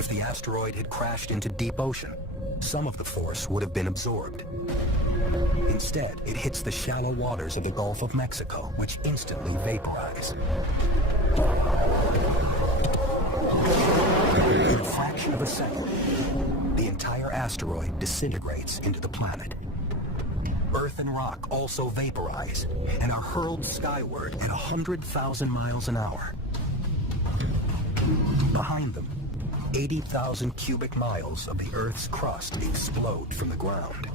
If the asteroid had crashed into deep ocean, some of the force would have been absorbed. Instead, it hits the shallow waters of the Gulf of Mexico, which instantly vaporize. In a fraction of a second, the entire asteroid disintegrates into the planet. Earth and rock also vaporize and are hurled skyward at 100,000 miles an hour. Behind them, 80,000 cubic miles of the Earth's crust explode from the ground.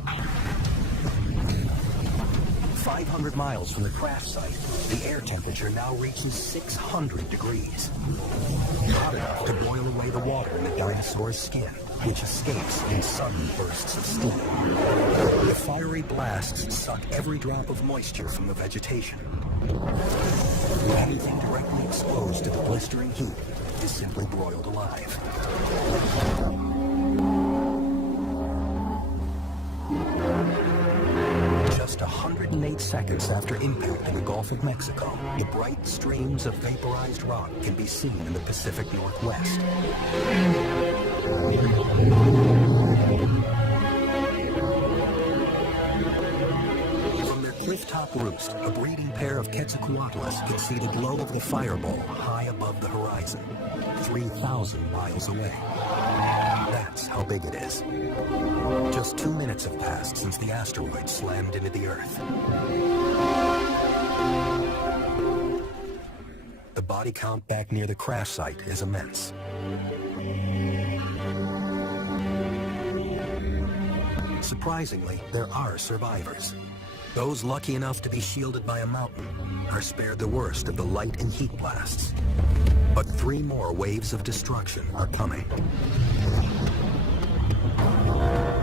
500 miles from the crash site, the air temperature now reaches 600 degrees. Hot enough to boil away the water in the dinosaur's skin, which escapes in sudden bursts of steam. The fiery blasts suck every drop of moisture from the vegetation. Anything directly exposed to the blistering heat is simply broiled alive. Just 108 seconds after impact in the Gulf of Mexico, the bright streams of vaporized rock can be seen in the Pacific Northwest. From their cliff-top roost, a breeding pair of Chicxulub can see the glow of the fireball high above the horizon, 3,000 miles away. That's how big it is. Just 2 minutes have passed since the asteroid slammed into the Earth. The body count back near the crash site is immense. Surprisingly, there are survivors. Those lucky enough to be shielded by a mountain are spared the worst of the light and heat blasts. But 3 more waves of destruction are coming.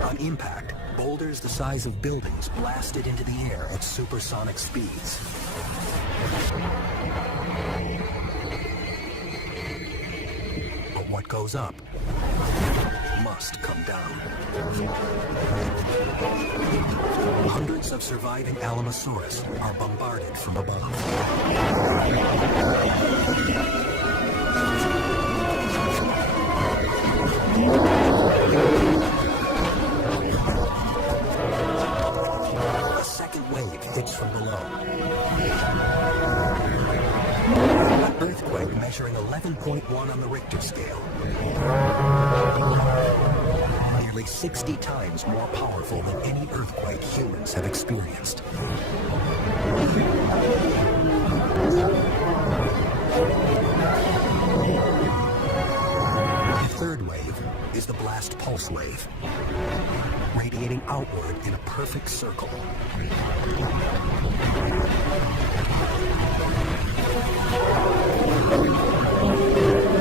On impact, boulders the size of buildings blasted into the air at supersonic speeds. But what goes up must come down. Hundreds of surviving Alamosaurus are bombarded from above. A second wave hits from below. An earthquake measuring 11.1 on the Richter scale. Nearly 60 times more powerful than any earthquake humans have experienced. The third wave is the blast pulse wave, radiating outward in a perfect circle.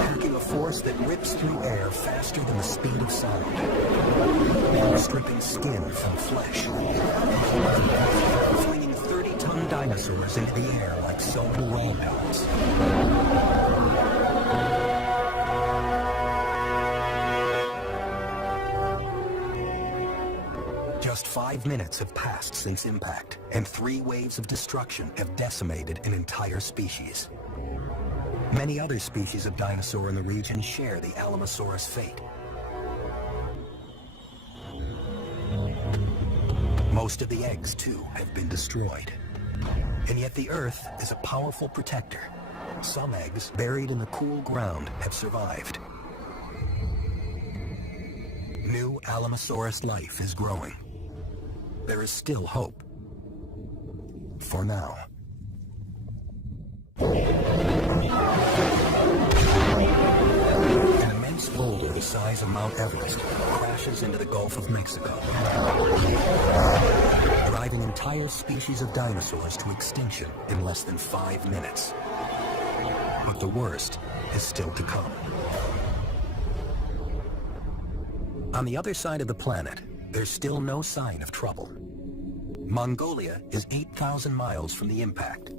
Packing a force that rips through air faster than the speed of sound, stripping skin from flesh, flinging 30-ton dinosaurs into the air like so many ragdolls. Just 5 minutes have passed since impact, and 3 waves of destruction have decimated an entire species. Many other species of dinosaur in the region share the Alamosaurus fate. Most of the eggs, too, have been destroyed. And yet the Earth is a powerful protector. Some eggs, buried in the cool ground, have survived. New Alamosaurus life is growing. There is still hope. For now. An immense boulder the size of Mount Everest crashes into the Gulf of Mexico, driving entire species of dinosaurs to extinction in less than 5 minutes. But the worst is still to come. On the other side of the planet, there's still no sign of trouble. Mongolia is 8,000 miles from the impact.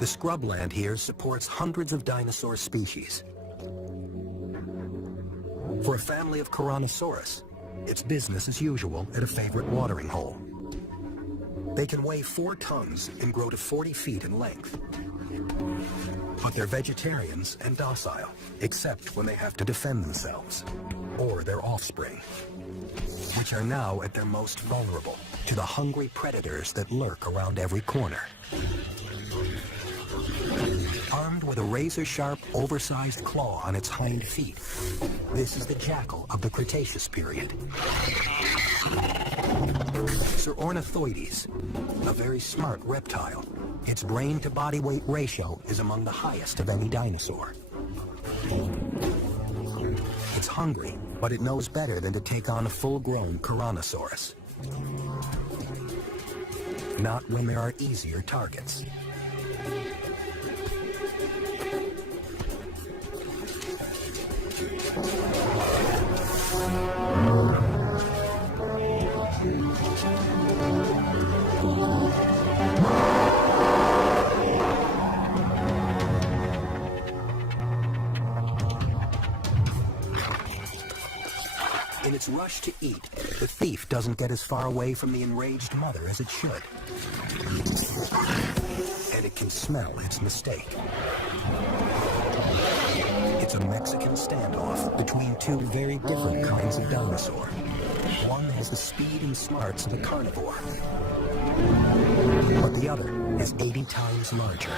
The scrubland here supports hundreds of dinosaur species. For a family of Tyrannosaurus, it's business as usual at a favorite watering hole. They can weigh 4 tons and grow to 40 feet in length. But they're vegetarians and docile, except when they have to defend themselves, or their offspring, which are now at their most vulnerable to the hungry predators that lurk around every corner. Armed with a razor-sharp, oversized claw on its hind feet, this is the jackal of the Cretaceous period. Ornithoides, a very smart reptile. Its brain-to-body weight ratio is among the highest of any dinosaur. It's hungry, but it knows better than to take on a full-grown Tyrannosaurus. Not when there are easier targets. In its rush to eat, the thief doesn't get as far away from the enraged mother as it should. And it can smell its mistake. It's a Mexican standoff between two very different kinds of dinosaur. One has the speed and smarts of a carnivore, but the other is 80 times larger.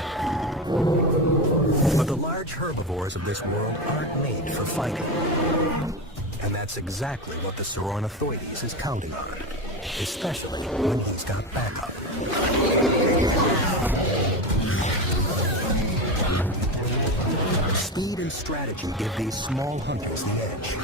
But the large herbivores of this world aren't made for fighting. And that's exactly what the Ornithoides is counting on, especially when he's got backup. Speed and strategy give these small hunters the edge.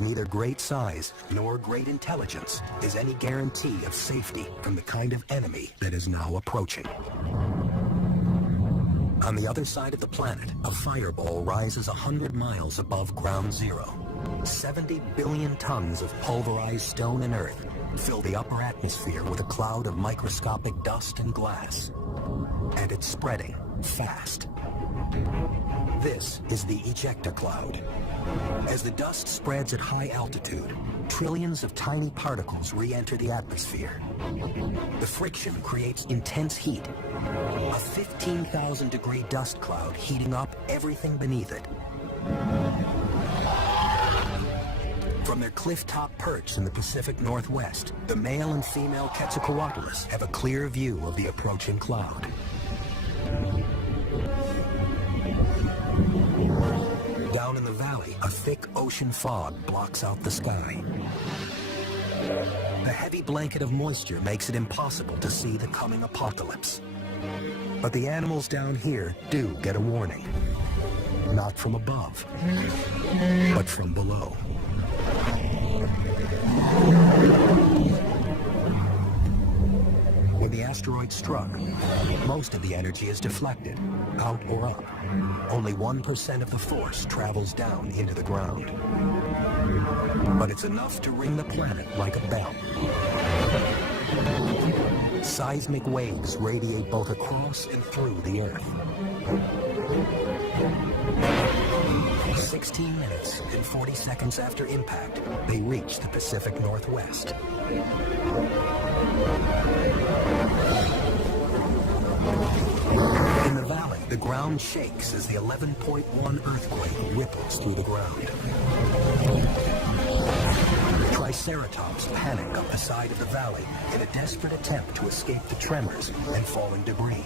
Neither great size nor great intelligence is any guarantee of safety from the kind of enemy that is now approaching. On the other side of the planet, a fireball rises 100 miles above ground zero. 70 billion tons of pulverized stone and earth fill the upper atmosphere with a cloud of microscopic dust and glass. And it's spreading fast. This is the ejecta cloud. As the dust spreads at high altitude, trillions of tiny particles re-enter the atmosphere. The friction creates intense heat, a 15,000-degree dust cloud heating up everything beneath it. From their cliff-top perch in the Pacific Northwest, the male and female Chicxulub have a clear view of the approaching cloud. Down in the valley, a thick ocean fog blocks out the sky. The heavy blanket of moisture makes it impossible to see the coming apocalypse. But the animals down here do get a warning. Not from above, but from below. When the asteroid struck, most of the energy is deflected, out or up. Only 1% of the force travels down into the ground. But it's enough to ring the planet like a bell. Seismic waves radiate both across and through the Earth. 16 minutes and 40 seconds after impact, they reach the Pacific Northwest. In the valley, the ground shakes as the 11.1 earthquake ripples through the ground. Triceratops panic up the side of the valley in a desperate attempt to escape the tremors and falling debris.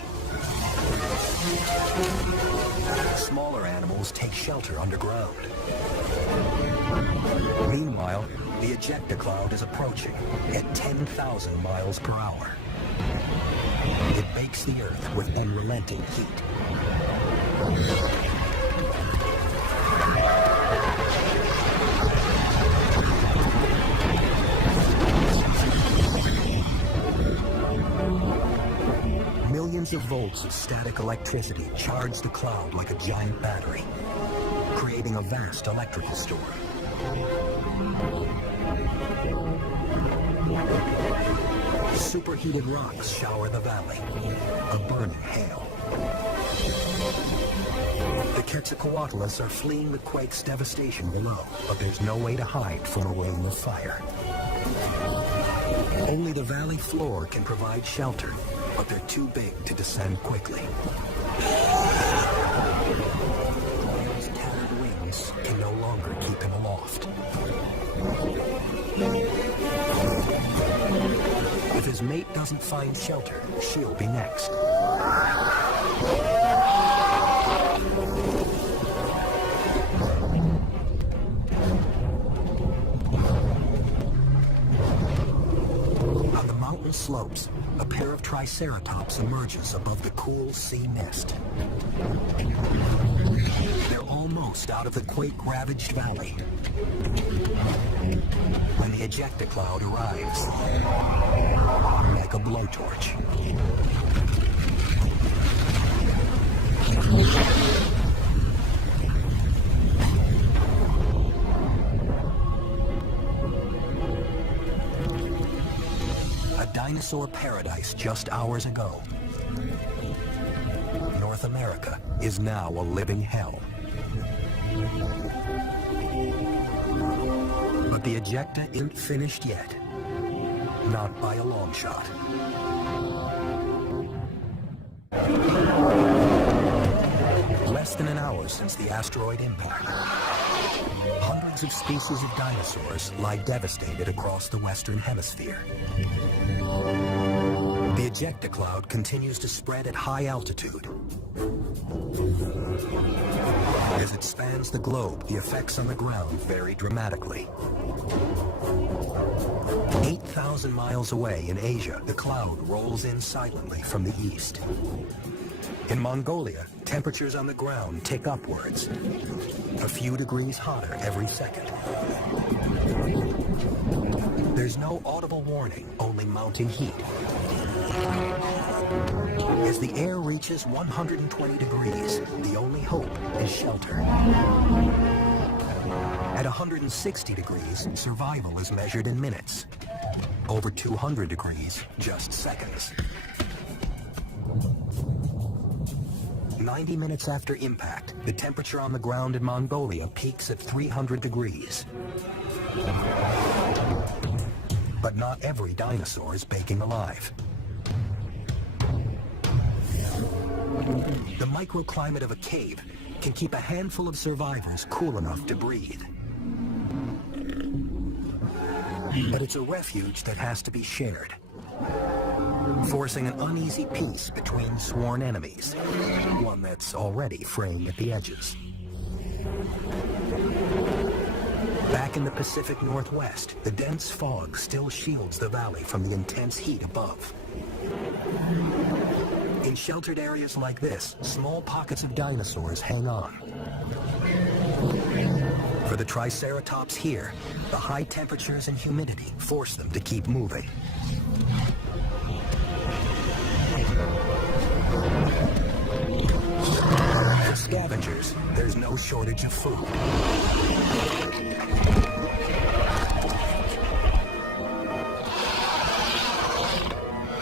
Smaller animals take shelter underground. Meanwhile, the ejecta cloud is approaching at 10,000 miles per hour. It bakes the Earth with unrelenting heat. Millions of volts of static electricity charge the cloud like a giant battery, creating a vast electrical storm. Superheated rocks shower the valley, a burning hail. The Quetzalcoatlus are fleeing the quake's devastation below, but there's no way to hide from a rain of fire. Only the valley floor can provide shelter, but they're too big to descend quickly. His tattered wings can no longer keep him aloft. If his mate doesn't find shelter, she'll be next. On the mountain slopes, a pair of triceratops emerges above the cool sea mist. They're almost out of the quake-ravaged valley when the ejecta cloud arrives like a blowtorch. A dinosaur paradise just hours ago. North America is now a living hell. But the ejecta ain't finished yet. Not by a long shot. Less than an hour since the asteroid impact. Hundreds of species of dinosaurs lie devastated across the Western Hemisphere. The ejecta cloud continues to spread at high altitude. As it spans the globe, the effects on the ground vary dramatically. 8,000 miles away in Asia, the cloud rolls in silently from the east. In Mongolia, temperatures on the ground tick upwards, a few degrees hotter every second. There's no audible warning, only mounting heat. As the air reaches 120 degrees, the only hope is shelter. At 160 degrees, survival is measured in minutes. Over 200 degrees, just seconds. 90 minutes after impact, the temperature on the ground in Mongolia peaks at 300 degrees. But not every dinosaur is baking alive. The microclimate of a cave can keep a handful of survivors cool enough to breathe. But it's a refuge that has to be shared, forcing an uneasy peace between sworn enemies, one that's already fraying at the edges. Back in the Pacific Northwest, the dense fog still shields the valley from the intense heat above. In sheltered areas like this, small pockets of dinosaurs hang on. For the Triceratops here, the high temperatures and humidity force them to keep moving. For scavengers, there's no shortage of food.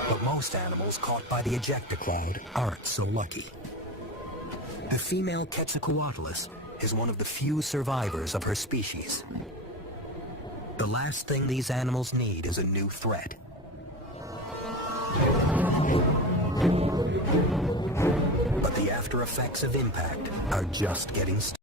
But most animals caught by the ejecta cloud aren't so lucky. The female Quetzalcoatlus is one of the few survivors of her species. The last thing these animals need is a new threat. But the after effects of impact are just getting started.